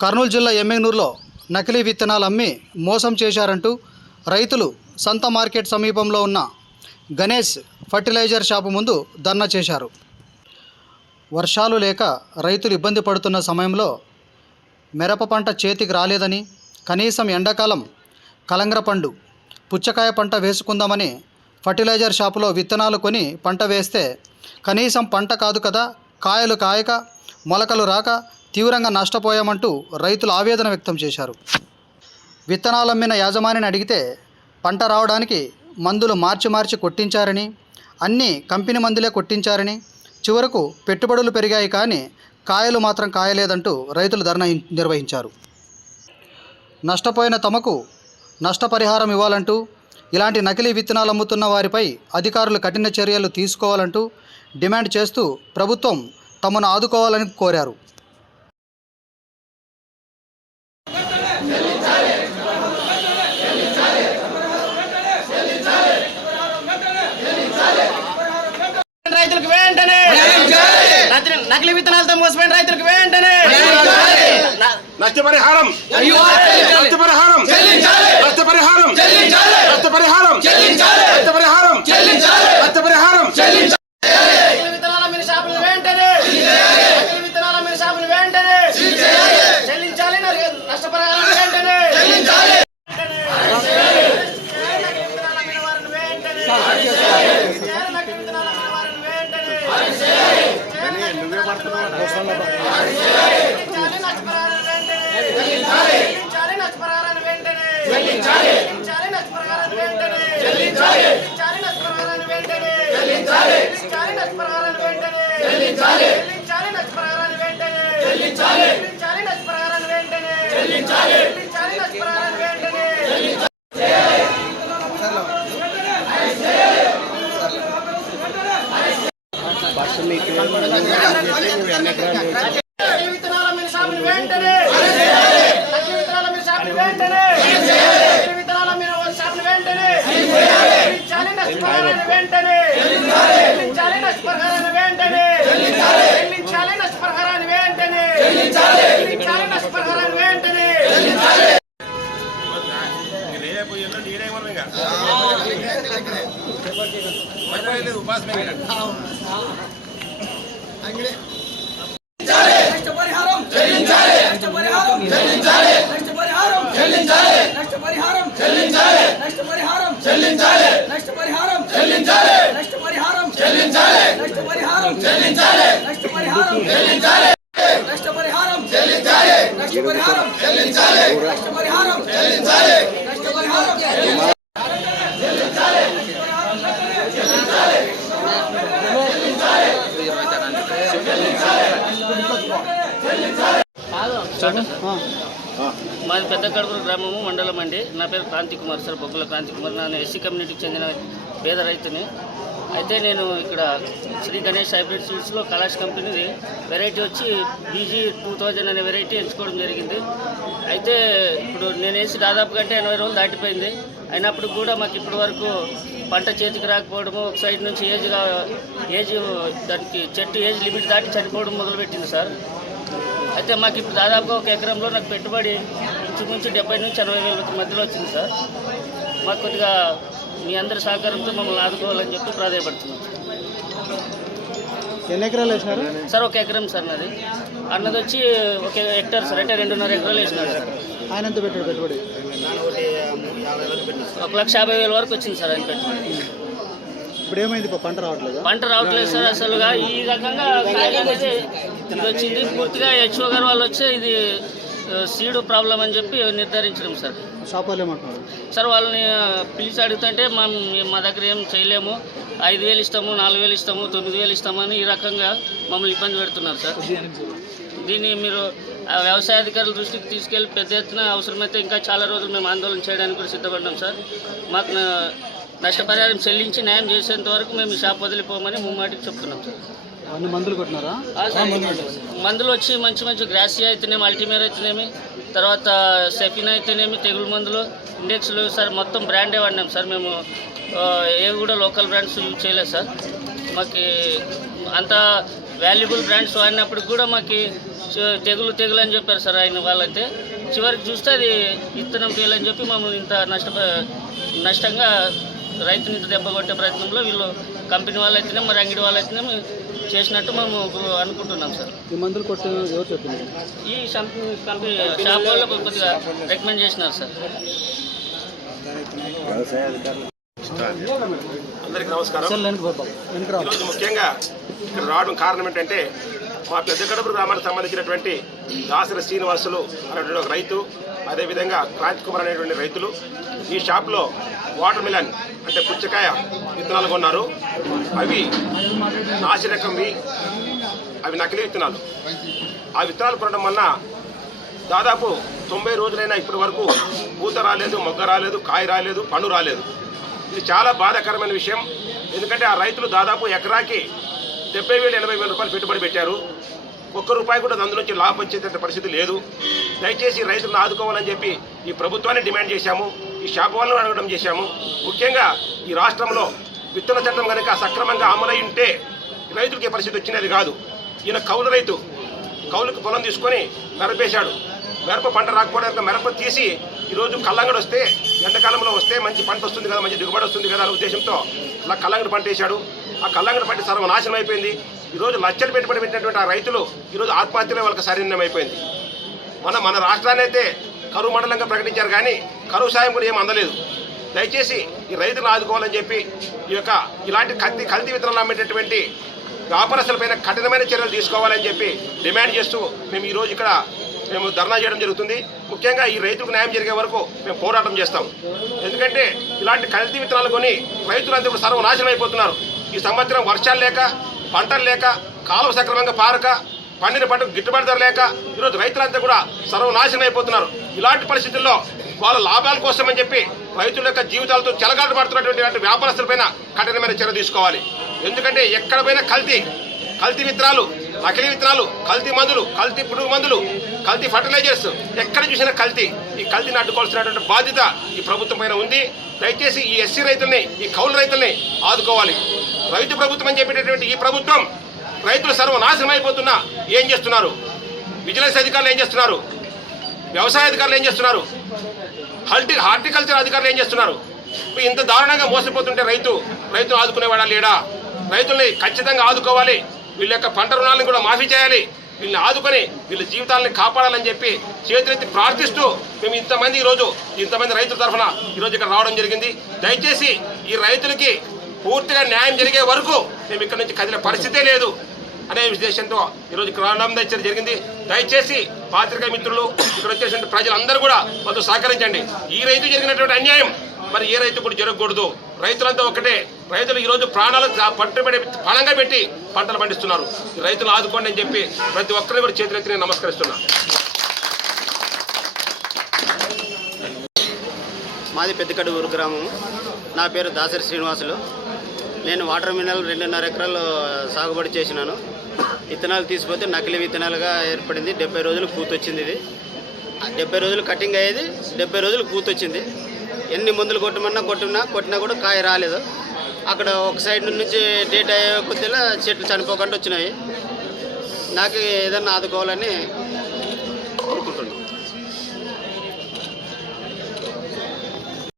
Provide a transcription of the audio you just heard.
కర్నూలు జిల్లా ఎమ్మెగనూరులో నకిలీ విత్తనాలు అమ్మి మోసం చేశారంటూ రైతులు సంత మార్కెట్ సమీపంలో ఉన్న గణేష్ ఫర్టిలైజర్ షాపు ముందు ధర్నా చేశారు. వర్షాలు లేక రైతులు ఇబ్బంది పడుతున్న సమయంలో మిరప పంట చేతికి రాలేదని కనీసం ఎండాకాలం కలంగ్ర పండు పుచ్చకాయ పంట వేసుకుందామని ఫర్టిలైజర్ షాపులో విత్తనాలు కొని పంట వేస్తే కనీసం పంట కాదు కదా కాయలు కాయక మొలకలు రాక తీవ్రంగా నష్టపోయామంటూ రైతులు ఆవేదన వ్యక్తం చేశారు. విత్తనాలమ్మిన యాజమానిని అడిగితే పంట రావడానికి మందులు మార్చి మార్చి కొట్టించారని అన్నీ కంపెనీ మందులే కొట్టించారని చివరకు పెట్టుబడులు పెరిగాయి కానీ కాయలు మాత్రం కాయలేదంటూ రైతులు ధర్నా నిర్వహించారు. నష్టపోయిన తమకు నష్టపరిహారం ఇవ్వాలంటూ ఇలాంటి నకిలీ విత్తనాలు అమ్ముతున్న వారిపై అధికారులు కఠిన చర్యలు తీసుకోవాలంటూ డిమాండ్ చేస్తూ ప్రభుత్వం తమను ఆదుకోవాలని కోరారు రైతులకు వెంటనే నకిలీ- విత్తనాలతో మోసపోయిన రైతులకు వెంటనే నష్టపరిహారం. నష్టపరిహారం నష్టపరిహారం నష్టపరిహారం నష్టపరిహారం నకిలీ విత్తనాల మీద షాపులు వెంటనే నకిలీ విత్తనాల మీద షాపులు వెంటనే చెల్లించాలి నరి- నష్టపరిహారం వెంటనే వెంటనే. నకిలీ విత్తనాల మీద వారిని వెంటనే నకిలీ విత్తనాల మీద వారిని వెంటనే చెల్లించాలి నష్టపరిహారం వెంటనే చెల్లించాలి నష్టపరిహారం వెంటనే చెల్లించాలి నష్టపరిహారం వెంటనే చెల్లించాలి నష్టపరిహారం వెంటనే చెల్లించాలి నష్టపరిహారం వెంటనే చెల్లించాలి నష్టపరిహారం వెంటనే చెల్లించాలి నష్టపరిహారం వెంటనే చెల్లించాలి నష్టపరిహారం వెంటనే నకిలీ విత్తనాల మీద షాపులు వెంటనే నకిలీ విత్తనాల మీద షాపులు వెంటనే నకిలీ విత్తనాల మీద షాపులు వెంటనే చెల్లించాలి నష్టపరిహారాన్ని వెంటనే చెల్లించాలి నష్టపరిహారాన్ని వెంటనే చెల్లించాలి నష్టపరిహారాన్ని వెంటనే చెల్లించాలి నష్టపరిహారాన్ని వెంటనే నష్టపరిహారం చెల్లించాలి నష్టపరిహారం చెల్లించాలి నష్టపరిహారం చెల్లించాలి నష్టపరిహారం చెల్లించాలి నష్టపరిహారం చెల్లించాలి నష్టపరిహారం చెల్లించాలి నష్టపరిహారం చెల్లించాలి నష్టపరిహారం చెల్లించాలి నష్టపరిహారం చెల్లించాలి నష్టపరిహారం చెల్లించాలి నష్టపరిహారం చెల్లించాలి నష్టపరిహారం చెల్లించాలి మాది పెద్ద కడుపుల గ్రామము మండలం అండి. నా పేరు క్రాంతి కుమార్ సార్ బొగ్గుల క్రాంతి కుమార్. నేను ఎస్సీ కమ్యూనిటీకి చెందిన పేద రైతుని. అయితే నేను ఇక్కడ శ్రీ గణేష్ హైబ్రిడ్ సీడ్స్లో కలాష్ కంపెనీది వెరైటీ వచ్చి బీజీ టూ థౌజండ్ అనే వెరైటీ ఎంచుకోవడం జరిగింది. అయితే ఇప్పుడు నేను వేసి దాదాపు గంట ఎనభై రోజులు దాటిపోయింది. అయినప్పుడు కూడా మాకు ఇప్పటి వరకు పంట చేతికి రాకపోవడము ఒక సైడ్ నుంచి ఏజ్గా ఏజ్ దానికి చెట్టు ఏజ్ లిమిట్ దాటి చనిపోవడం మొదలుపెట్టింది సార్. అయితే మాకు ఇప్పుడు దాదాపుగా ఒక ఎకరంలో నాకు పెట్టుబడి ఇంచుమించు డెబ్బై నుంచి ఎనభై వేల మధ్యలో వచ్చింది సార్. మాకు కొద్దిగా మీ అందరి సహకారంతో మమ్మల్ని ఆదుకోవాలని చెప్పి ప్రాధాయపడుతున్నాం ఎన్ని ఎకరాలు వేసినారు? సార్ ఒక ఎకరం సార్ నాది. అన్నది వచ్చి ఒక హెక్టర్ సార్ అంటే రెండున్నర ఎకరాలు వేసినాడు సార్. ఆయన ఎంత పెట్టాడు పెట్టుబడి? ఒక లక్ష యాభై వేల వరకు వచ్చింది సార్ ఆయన పెట్టుబడి. ఇప్పుడు ఏమైంది పంట రావట్లేదు? పంట రావట్లేదు సార్ అసలుగా. ఈ రకంగా కాయలు అనేది ఇది వచ్చింది. పూర్తిగా హెచ్ఓ గారు వాళ్ళు వచ్చి ఇది సీడు ప్రాబ్లం అని చెప్పి నిర్ధారించడం సార్. షాప్ వాళ్ళు ఏమంటున్నారు? సార్ వాళ్ళని పిలిచి అడుగుతుంటే మా మా దగ్గర ఏం చేయలేము. ఐదు వేలు ఇస్తాము నాలుగు వేలు ఇస్తాము తొమ్మిది వేలు ఇస్తామని ఈ రకంగా మమ్మల్ని ఇబ్బంది పెడుతున్నారు సార్. దీన్ని మీరు వ్యవసాయ అధికారుల దృష్టికి తీసుకెళ్ళి పెద్ద ఎత్తున అవసరమైతే ఇంకా చాలా రోజులు మేము ఆందోళన చేయడానికి కూడా సిద్ధపడ్డాం సార్. మాకు నష్టపరిహారం చెల్లించి న్యాయం చేసేంత వరకు మేము ఈ షాప్ వదిలిపోమని ముమ్మాటికి చెప్తున్నాం సార్. అన్ని మందులు కొట్టినారా? మందులు వచ్చి మంచి మంచి గ్రాసియా అయితేనేమి అల్టిమేర్ అయితేనేమి తర్వాత సెఫిన్ అయితేనేమి తెగులు మందులు ఇండెక్స్లు సార్ మొత్తం బ్రాండే వాడినాం సార్ మేము. ఏవి కూడా లోకల్ బ్రాండ్స్ యూజ్ చేయలేదు సార్. మాకు అంత వాల్యుబుల్ బ్రాండ్స్ వాడినప్పుడు కూడా మాకు తెగులు తెగులు అని చెప్పారు సార్ ఆయన వాళ్ళైతే చివరికి చూస్తే అది ఇత్తనం అని చెప్పి మమ్మల్ని ఇంత నష్ట నష్టంగా రైతుని దెబ్బ కొట్టే ప్రయత్నంలో వీళ్ళు కంపెనీ వాళ్ళైతేనే మరి అంగడి వాళ్ళైతేనే చేసినట్టు మేము అనుకుంటున్నాం సార్. ఈ మందులు కొట్టిన ఎవరు చెప్పింది ఈ కంపెనీ కంపెనీ షాప్ వాళ్ళు కొద్దిగా రికమెండ్ చేసినారు సార్. అందరికీ నమస్కారం. ముఖ్యంగా ఇక్కడ రావడం కారణం ఏంటంటే మా పెద్ద కడుపు గ్రామానికి సంబంధించినటువంటి దాసరి శ్రీనివాసులు అనేటువంటి ఒక రైతు అదేవిధంగా క్రాంతి కుమార్ అనేటువంటి రైతులు ఈ షాప్లో వాటర్ మిలన్ అంటే పుచ్చకాయ విత్తనాలు కొన్నారు. అవి నాసిరకంవి అవి నకిలీ విత్తనాలు. ఆ విత్తనాలు కొనడం వలన దాదాపు తొంభై రోజులైనా ఇప్పటి వరకు పూత రాలేదు మొగ్గ రాలేదు కాయ రాలేదు పండు రాలేదు. ఇది చాలా బాధాకరమైన విషయం. ఎందుకంటే ఆ రైతులు దాదాపు ఎకరాకి డెబ్బై వేలు ఎనభై వేల రూపాయలు పెట్టుబడి పెట్టారు. ఒక్క రూపాయి కూడా అందులోంచి నుంచి లాభం వచ్చేటంత పరిస్థితి లేదు. దయచేసి రైతులను ఆదుకోవాలని చెప్పి ఈ ప్రభుత్వాన్ని డిమాండ్ చేశాము. ఈ షాప్ వాళ్ళను అడగడం చేశాము. ముఖ్యంగా ఈ రాష్ట్రంలో విత్తన చట్టం కనుక సక్రమంగా అమలై ఉంటే రైతులకి పరిస్థితి వచ్చినది కాదు. ఈయన కౌలు రైతు. కౌలుకు పొలం తీసుకొని మెరపేశాడు మిరప పంట రాకపోవడానికి మిరప తీసి ఈరోజు కల్లంగడి వస్తే ఎండాకాలంలో వస్తే మంచి పంట వస్తుంది కదా మంచి దిగుబడి వస్తుంది కదా అనే ఉద్దేశంతో అలా కల్లంగడి పంట వేశాడు. ఆ కల్లంగడి పంట సర్వనాశనం అయిపోయింది. ఈరోజు లక్షలు పెట్టుబడి పెట్టినటువంటి ఆ రైతులు ఈరోజు ఆత్మహత్యలో వాళ్ళకి సరైనం అయిపోయింది మన మన రాష్ట్రాన్ని అయితే కరువు మండలంగా ప్రకటించారు కానీ కరువు సాయం కూడా ఏం అందలేదు. దయచేసి ఈ రైతులను ఆదుకోవాలని చెప్పి ఈ యొక్క ఇలాంటి కల్తీ కల్తీ విత్తనాలు అమ్మేటటువంటి వ్యాపారస్తులపైన కఠినమైన చర్యలు తీసుకోవాలని చెప్పి డిమాండ్ చేస్తూ మేము ఈరోజు ఇక్కడ మేము ధర్నా చేయడం జరుగుతుంది. ముఖ్యంగా ఈ రైతులకు న్యాయం జరిగే వరకు మేము పోరాటం చేస్తాం. ఎందుకంటే ఇలాంటి కల్తీ విత్తనాలు కొని రైతులంతా ఇప్పుడు సర్వనాశనం అయిపోతున్నారు. ఈ సంవత్సరం వర్షాలు లేక పంటలు లేక కాలువ సక్రమంగా పారక పండిన పంటకు గిట్టుబాటు ధర లేక ఈరోజు రైతులంతా కూడా సర్వనాశనం అయిపోతున్నారు. ఇలాంటి పరిస్థితుల్లో వాళ్ళ లాభాల కోసం అని చెప్పి రైతుల యొక్క జీవితాలతో చెలగాటు పడుతున్నటువంటి వ్యాపారస్తులపైన కఠినమైన చర్య తీసుకోవాలి. ఎందుకంటే ఎక్కడ పోయినా కల్తీ కల్తీ విత్తనాలు నకిలీ విత్తనాలు కల్తీ మందులు కల్తీ పురుగు మందులు కల్తీ ఫర్టిలైజర్స్. ఎక్కడ చూసినా కల్తీ. ఈ కల్తీని అడ్డుకోవాల్సినటువంటి బాధ్యత ఈ ప్రభుత్వం పైన ఉంది. దయచేసి ఈ ఎస్సీ రైతుల్ని ఈ కౌలు రైతుల్ని ఆదుకోవాలి. రైతు ప్రభుత్వం అని చెప్పేటటువంటి ఈ ప్రభుత్వం రైతులు సర్వనాశనం అయిపోతున్నా ఏం చేస్తున్నారు? విజిలెన్స్ అధికారులు ఏం చేస్తున్నారు? వ్యవసాయ అధికారులు ఏం చేస్తున్నారు? హార్టి హార్టికల్చర్ అధికారులు ఏం చేస్తున్నారు? ఇంత దారుణంగా మోసపోతుంటే రైతు రైతును ఆదుకునేవాడా లేడా? రైతుల్ని ఖచ్చితంగా ఆదుకోవాలి. వీళ్ళ యొక్క పంట రుణాలను కూడా మాఫీ చేయాలి. వీళ్ళని ఆదుకొని వీళ్ళ జీవితాలని కాపాడాలని చెప్పి చేతులెత్తి ప్రార్థిస్తూ మేము ఇంతమంది ఈరోజు ఇంతమంది రైతుల తరఫున ఈరోజు ఇక్కడ రావడం జరిగింది. దయచేసి ఈ రైతులకి పూర్తిగా న్యాయం జరిగే వరకు మేము ఇక్కడ నుంచి కదిలే పరిస్థితే లేదు అనే విశేషంతో ఈరోజు ఇక్కడ రావడం జరిగింది. దయచేసి పాత్రికా మిత్రులు ఇక్కడ వచ్చేసిన ప్రజలందరూ కూడా మాతో సహకరించండి. ఈ రైతు జరిగినటువంటి అన్యాయం మరి ఏ రైతు కూడా జరగకూడదు. రైతులంతా ఒకటే రైతులు ఈరోజు ప్రాణాలు పట్టుబడి పణంగా పెట్టి పంటలు పండిస్తున్నారు. రైతులు ఆదుకోండి అని చెప్పి ప్రతి ఒక్కరిని కూడా చేతులెత్తి నేను నమస్కరిస్తున్నాను మాది పెద్దకడుగురు గ్రామం. నా పేరు దాసరి శ్రీనివాసులు. నేను వాటర్ మినరల్ రెండున్నర ఎకరాలు సాగుబడి చేసినాను. విత్తనాలు తీసిపోతే నకిలీ విత్తనాలుగా ఏర్పడింది. డెబ్బై రోజులు పూతొచ్చింది ఇది. ఆ డెబ్బై రోజులు కటింగ్ అయ్యేది డెబ్బై రోజులు పూతొచ్చింది. ఎన్ని మందులు కొట్టమన్నా కొట్టినా కొట్టినా కూడా కాయ రాలేదు. అక్కడ ఒక సైడ్ నుంచి డేట్ అయ్యే కొద్దిలా చెట్లు చనిపోకుండా వచ్చినాయి. నాకు ఏదన్నా ఆదుకోవాలని